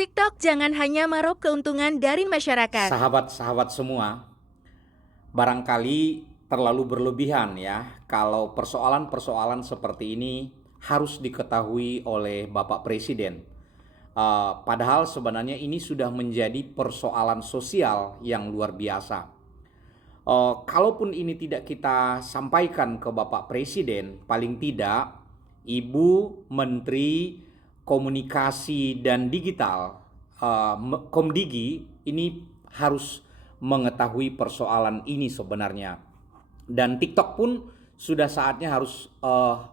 TikTok jangan hanya meraup keuntungan dari masyarakat. Sahabat-sahabat semua, barangkali terlalu berlebihan ya kalau persoalan-persoalan seperti ini harus diketahui oleh Bapak Presiden. Padahal sebenarnya ini sudah menjadi persoalan sosial yang luar biasa. Kalaupun ini tidak kita sampaikan ke Bapak Presiden, paling tidak Ibu Menteri Komunikasi dan Digital, Komdigi, ini harus mengetahui persoalan ini sebenarnya. Dan TikTok pun sudah saatnya harus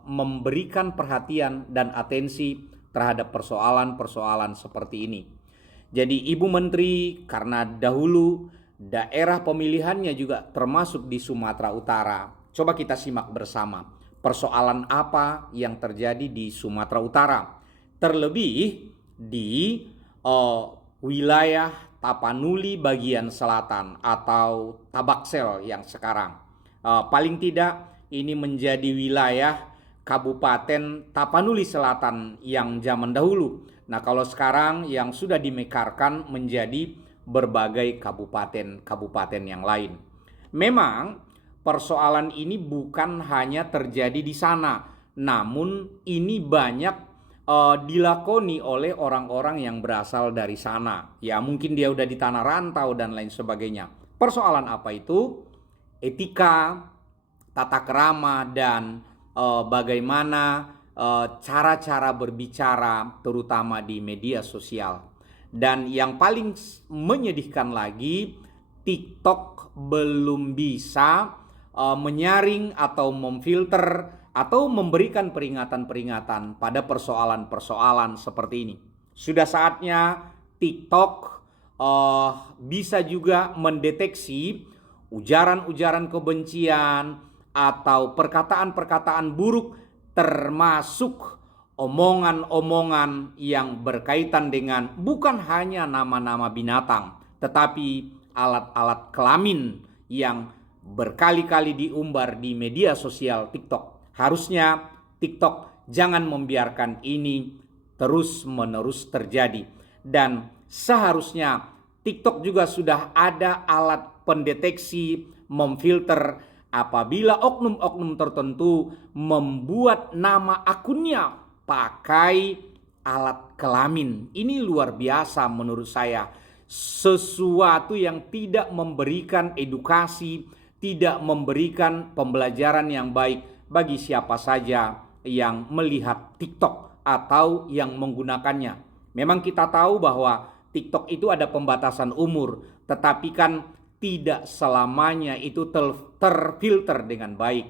memberikan perhatian dan atensi terhadap persoalan-persoalan seperti ini. Jadi Ibu Menteri, karena dahulu daerah pemilihannya juga termasuk di Sumatera Utara. Coba kita simak bersama persoalan apa yang terjadi di Sumatera Utara. Terlebih di wilayah Tapanuli bagian selatan atau Tabaksel yang sekarang. Paling tidak ini menjadi wilayah Kabupaten Tapanuli Selatan yang zaman dahulu. Nah, kalau sekarang yang sudah dimekarkan menjadi berbagai kabupaten-kabupaten yang lain. Memang persoalan ini bukan hanya terjadi di sana, namun ini banyak dilakoni oleh orang-orang yang berasal dari sana. Ya, mungkin dia udah di tanah rantau dan lain sebagainya. Persoalan apa itu? Etika, tata krama, dan bagaimana cara-cara berbicara terutama di media sosial. Dan yang paling menyedihkan lagi, TikTok belum bisa menyaring atau memfilter atau memberikan peringatan-peringatan pada persoalan-persoalan seperti ini. Sudah saatnya TikTok bisa juga mendeteksi ujaran-ujaran kebencian atau perkataan-perkataan buruk, termasuk omongan-omongan yang berkaitan dengan bukan hanya nama-nama binatang, tetapi alat-alat kelamin yang berkali-kali diumbar di media sosial TikTok. Harusnya TikTok jangan membiarkan ini terus-menerus terjadi. Dan seharusnya TikTok juga sudah ada alat pendeteksi, memfilter apabila oknum-oknum tertentu membuat nama akunnya pakai alat kelamin. Ini luar biasa menurut saya. Sesuatu yang tidak memberikan edukasi, tidak memberikan pembelajaran yang baik bagi siapa saja yang melihat TikTok atau yang menggunakannya. Memang kita tahu bahwa TikTok itu ada pembatasan umur, tetapi kan tidak selamanya itu terfilter dengan baik.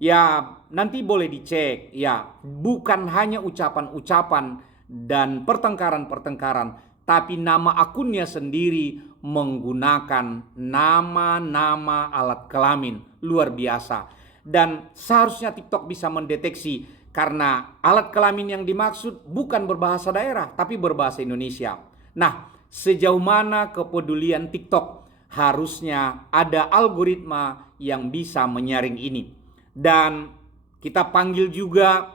Ya, nanti boleh dicek. Ya, bukan hanya ucapan-ucapan dan pertengkaran-pertengkaran, tapi nama akunnya sendiri menggunakan nama-nama alat kelamin. Luar biasa. Dan seharusnya TikTok bisa mendeteksi, karena alat kelamin yang dimaksud bukan berbahasa daerah, tapi berbahasa Indonesia. Nah, sejauh mana kepedulian TikTok? Harusnya ada algoritma yang bisa menyaring ini. Dan kita panggil juga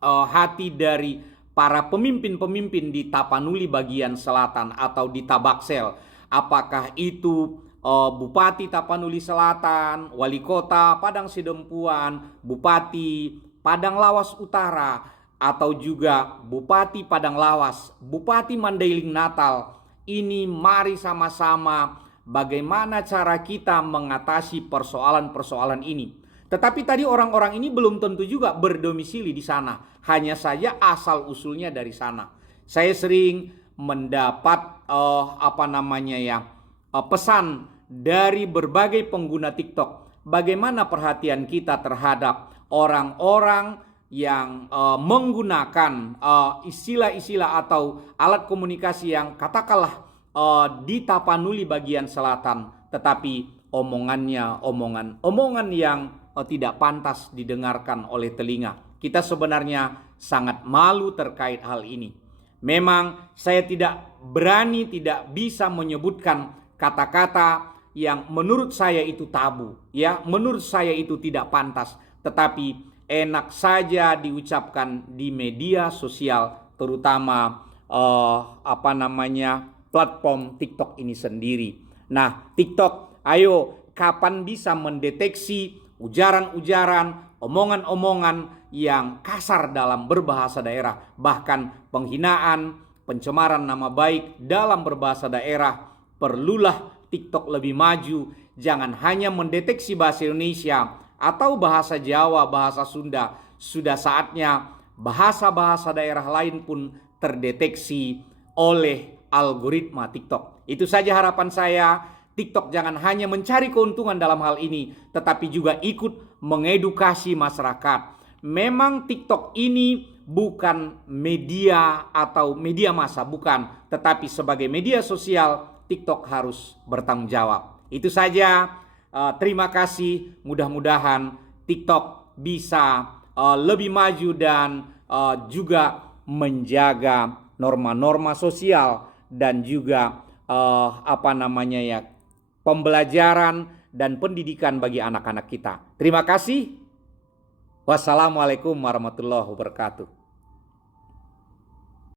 hati dari para pemimpin-pemimpin di Tapanuli bagian selatan atau di Tabaksel. Apakah itu Bupati Tapanuli Selatan, Wali Kota Padang Sidempuan, Bupati Padang Lawas Utara, atau juga Bupati Padang Lawas, Bupati Mandailing Natal. Ini mari sama-sama bagaimana cara kita mengatasi persoalan-persoalan ini. Tetapi tadi orang-orang ini belum tentu juga berdomisili di sana, hanya saja asal usulnya dari sana. Saya sering mendapat pesan dari berbagai pengguna TikTok, bagaimana perhatian kita terhadap orang-orang yang menggunakan istilah-istilah atau alat komunikasi yang katakanlah di Tapanuli bagian selatan, tetapi omongannya omongan yang tidak pantas didengarkan oleh telinga. Kita sebenarnya sangat malu terkait hal ini. Memang saya tidak berani, tidak bisa menyebutkan kata-kata yang menurut saya itu tabu, ya, menurut saya itu tidak pantas, tetapi enak saja diucapkan di media sosial, terutama platform TikTok ini sendiri. Nah, TikTok, ayo kapan bisa mendeteksi ujaran-ujaran, omongan-omongan yang kasar dalam berbahasa daerah, bahkan penghinaan, pencemaran nama baik dalam berbahasa daerah. Perlulah TikTok lebih maju, jangan hanya mendeteksi bahasa Indonesia atau bahasa Jawa, bahasa Sunda. Sudah saatnya bahasa-bahasa daerah lain pun terdeteksi oleh algoritma TikTok. Itu saja harapan saya. TikTok jangan hanya mencari keuntungan dalam hal ini, tetapi juga ikut mengedukasi masyarakat. Memang TikTok ini bukan media atau media massa, bukan. Tetapi sebagai media sosial, TikTok harus bertanggung jawab. Itu saja. Terima kasih. Mudah-mudahan TikTok bisa lebih maju dan juga menjaga norma-norma sosial dan juga pembelajaran dan pendidikan bagi anak-anak kita. Terima kasih. Wassalamualaikum warahmatullahi wabarakatuh.